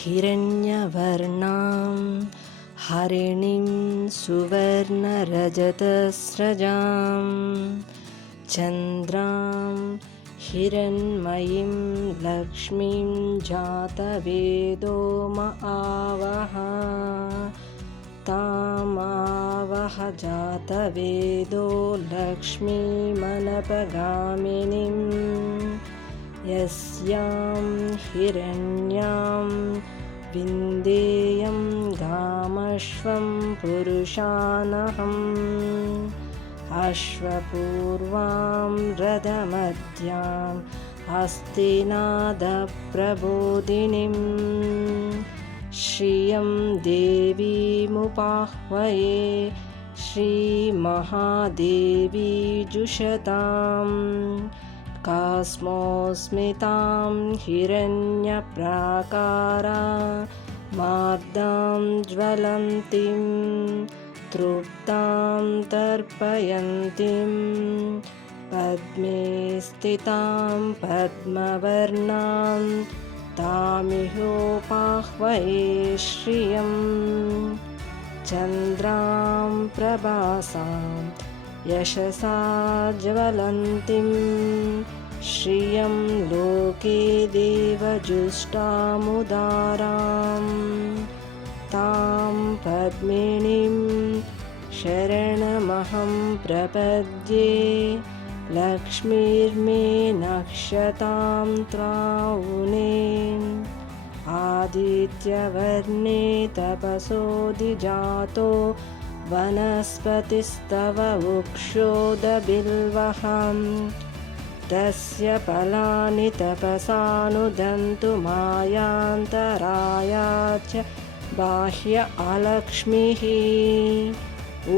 हिरण्यवर्णां हरिणीं सुवर्णरजतस्रजां चन्द्रां हिरण्मयीं लक्ष्मीं जातवेदो म आवह तामावह जातवेदो लक्ष्मीमनपगामिनीम् यस्यां हिरण्यां विन्देयं गामश्वं पुरुषानहम् अश्वपूर्वां रथमद्याम् अस्तिनादप्रबोधिनीं श्रियं देवीमुपाह्वये श्रीमहादेवी जुषताम् कास्मोऽस्मितां हिरण्यप्राकारा मार्दां ज्वलन्तीं तृप्तां तर्पयन्तीं पद्मे स्थितां पद्मवर्णां तामिहोपाह्वये श्रियं चन्द्रां प्रभासां यशसा ज्वलन्तीं श्रियं लोके देवजुष्टामुदारां तां पद्मिनीं शरणमहं प्रपद्ये लक्ष्मीर्मे नक्षतां त्राऊने आदित्यवर्णे तपसोऽधिजातो वनस्पतिस्तव उक्षोदबिल्वहम् तस्य फलानि तपसानुदन्तु मायान्तराया च बाह्य अलक्ष्मीः।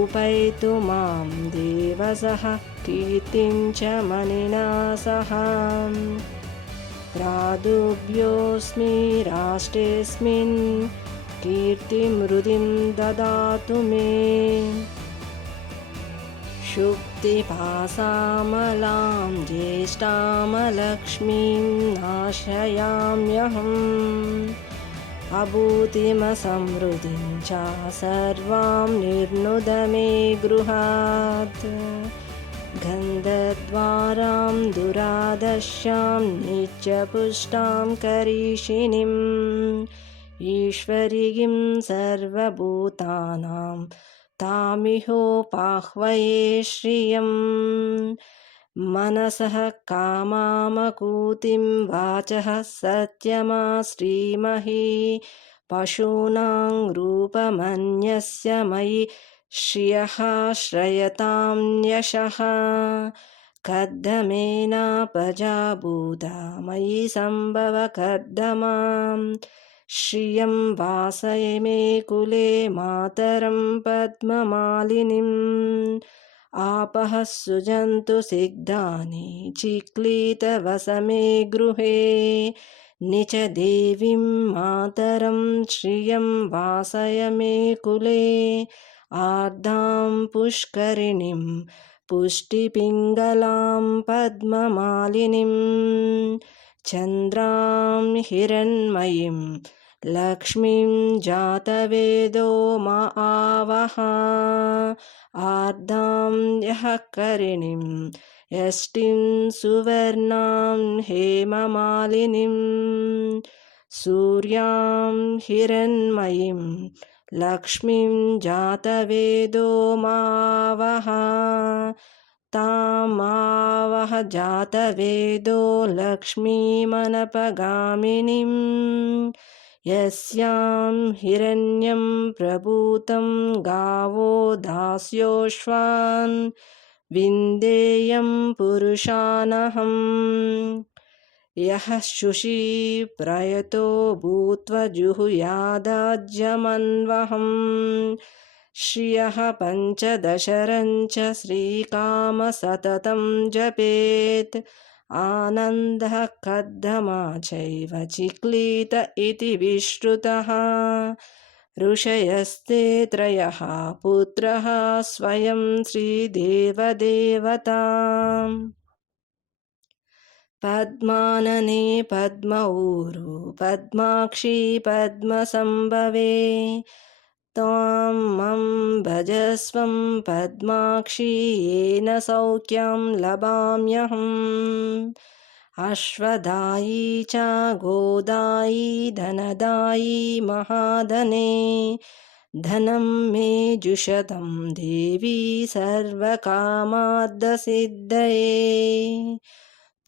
उपैतु मां देवसः कीर्तिं च मनिना सह प्रादुभ्योऽस्मि राष्ट्रेऽस्मिन् कीर्तिमृदिं ददातु मे। शुक्तिपासामलां ज्येष्ठामलक्ष्मीं नाशयाम्यहम्। अभूतिमसमृद्धिं च सर्वां निर्नुद मे गृहात्। गन्धद्वारां दुरादश्यां नित्यपुष्टां करीषिणीम् ईश्वरीं सर्वभूतानां तामिहोपाह्वये श्रियं मनसः कामामकूतिं वाचः सत्यमा श्रीमही पशूनां रूपमन्यस्य मयि श्रियः श्रयतां यशः कर्दमेनापजाबूधा मयि सम्भव कर्दमाम् श्रियं वासय मे कुले मातरं पद्ममालिनीम् आपः सुजन्तु सिग्धानि चिक्लीतवसमे गृहे निच देवीं मातरं श्रियं वासय मे कुले आर्दां पुष्करिणीं पुष्टिपिङ्गलां पद्ममालिनीं चन्द्रां हिरण्मयीम् लक्ष्मीं जातवेदो म आवह। आर्दां यः करिणीं यष्टिं सुवर्णां हेममालिनीं। सूर्यां हिरण्मयीं लक्ष्मीं जातवेदो मावह तामावह जातवेदो लक्ष्मीमनपगामिनीम् यस्यां हिरण्यं प्रभूतं गावो दास्योश्वान् विन्देयं पुरुषानहम्। यः शुषी प्रयतो भूत्वा जुहुयादाज्यमन्वहम् श्रियः पञ्चदशरञ्च श्रीकामसततं जपेत् आनन्दः कद्धमा चैव चिक्लीत इति विश्रुतः। ऋषयस्ते त्रयः पुत्रः स्वयं श्रीदेवदेवता पद्मानने पद्मऊरु पद्माक्षी पद्मसम्भवे त्वां मं भजस्वं पद्माक्षी येन सौख्यं लभाम्यहम्। अश्वदायी च गोदायी धनदायी महाधने धनं मे जुषतं देवी सर्वकामाद्दसिद्धये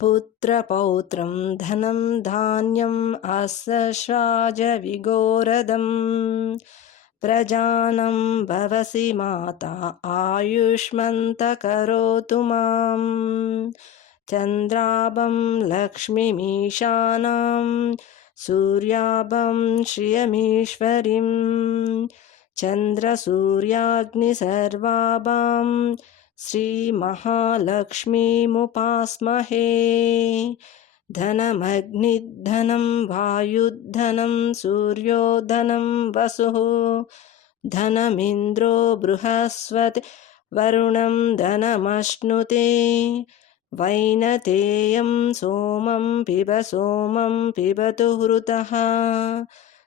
पुत्रपौत्रं धनं धान्यम् अस्सश्वाजविगोरदम् प्रजानं भवसि माता आयुष्मन्तकरोतु माम्। चन्द्राभं लक्ष्मीमीशानां सूर्याभं श्रियमीश्वरीं। चन्द्रसूर्याग्निसर्वाभां श्रीमहालक्ष्मीमुपास्महे धनमग्निधनं वायुधनं सूर्योधनं वसुः। धनमिन्द्रो बृहस्पति वरुणं धनमश्नुते। वैनतेयं सोमं पिब सोमं पिबतु हृतः।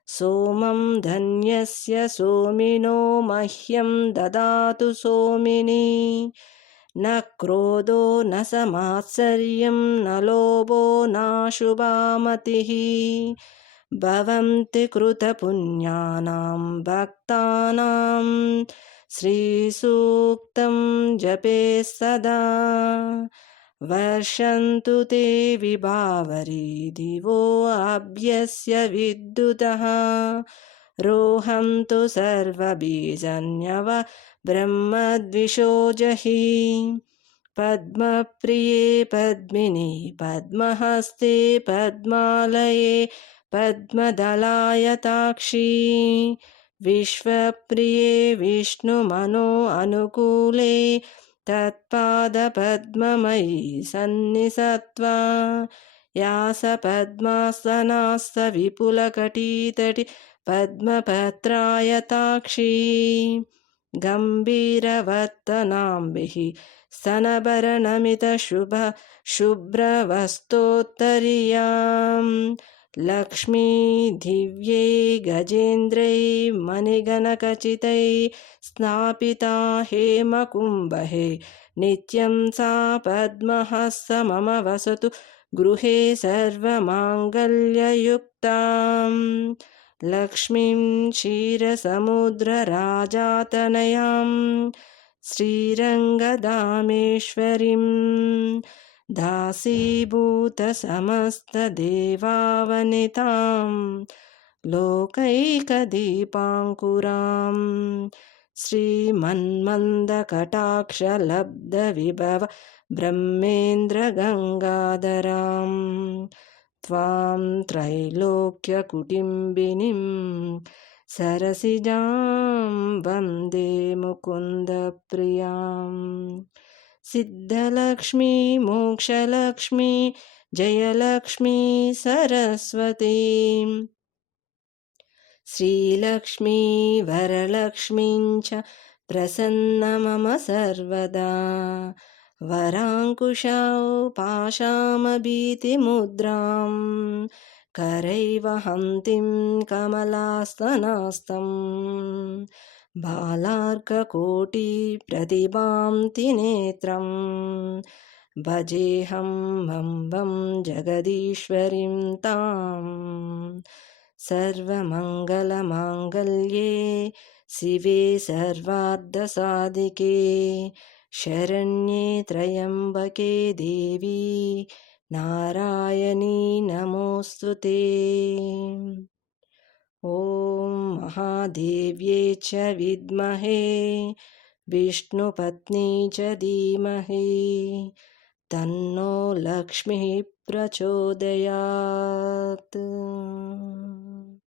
सोमं धन्यस्य सोमिनो मह्यं ददातु सोमिनी न क्रोधो न समात्सर्यं न लोभो नाशुभामतिः भवन्ति कृतपुण्यानां भक्तानां श्रीसूक्तं जपे सदा। वर्षन्तु ते विभावरी दिवो अभ्यस्य विद्युतः। रोहन्तु सर्वबीजन्यव ब्रह्मद्विषो जहि पद्मप्रिये पद्मिनि पद्महस्ते पद्मालये पद्मदलायताक्षी विश्वप्रिये विष्णुमनो अनुकूले तत्पादपद्ममयी सन्निसत्त्वा यासपद्मासनास्तविपुलकटीतटि पद्मपत्रायताक्षी गम्भीरवर्तनाम्भिः स्तनभरणमितशुभ शुभ्रवस्तोत्तरीयाम्। लक्ष्मी दिव्यै गजेन्द्रै मणिगणकचितै स्नापिता हेमकुम्भहे। नित्यं सा पद्महस्त मम वसतु गृहे सर्वमाङ्गल्ययुक्ताम् लक्ष्मीं क्षीरसमुद्रराजातनयां श्रीरङ्गदामेश्वरीम् दासीभूतसमस्तदेवावनितां लोकैकदीपाङ्कुरां श्रीमन्मन्दकटाक्षलब्धविभव ब्रह्मेन्द्रगङ्गाधरां त्वां त्रैलोक्यकुटिम्बिनीं सरसिजां वन्दे मुकुन्दप्रियाम् सिद्धलक्ष्मी मोक्षलक्ष्मी जयलक्ष्मी सरस्वती श्रीलक्ष्मी वरलक्ष्मीं च प्रसन्न मम सर्वदा वराङ्कुशौ पाशामभीतिमुद्रां करैव हन्तीं कमलास्तनास्तम्। भजेऽहं वं जगदीश्वरीं ताम्। सर्वमङ्गलमाङ्गल्ये शिवे सर्वार्धसाधिके शरण्ये त्र्यम्बके देवी नारायणी नमोऽस्तु ते। ॐ महादेव्ये च विद्महे विष्णुपत्नी च धीमहि तन्नो लक्ष्मीः प्रचोदयात्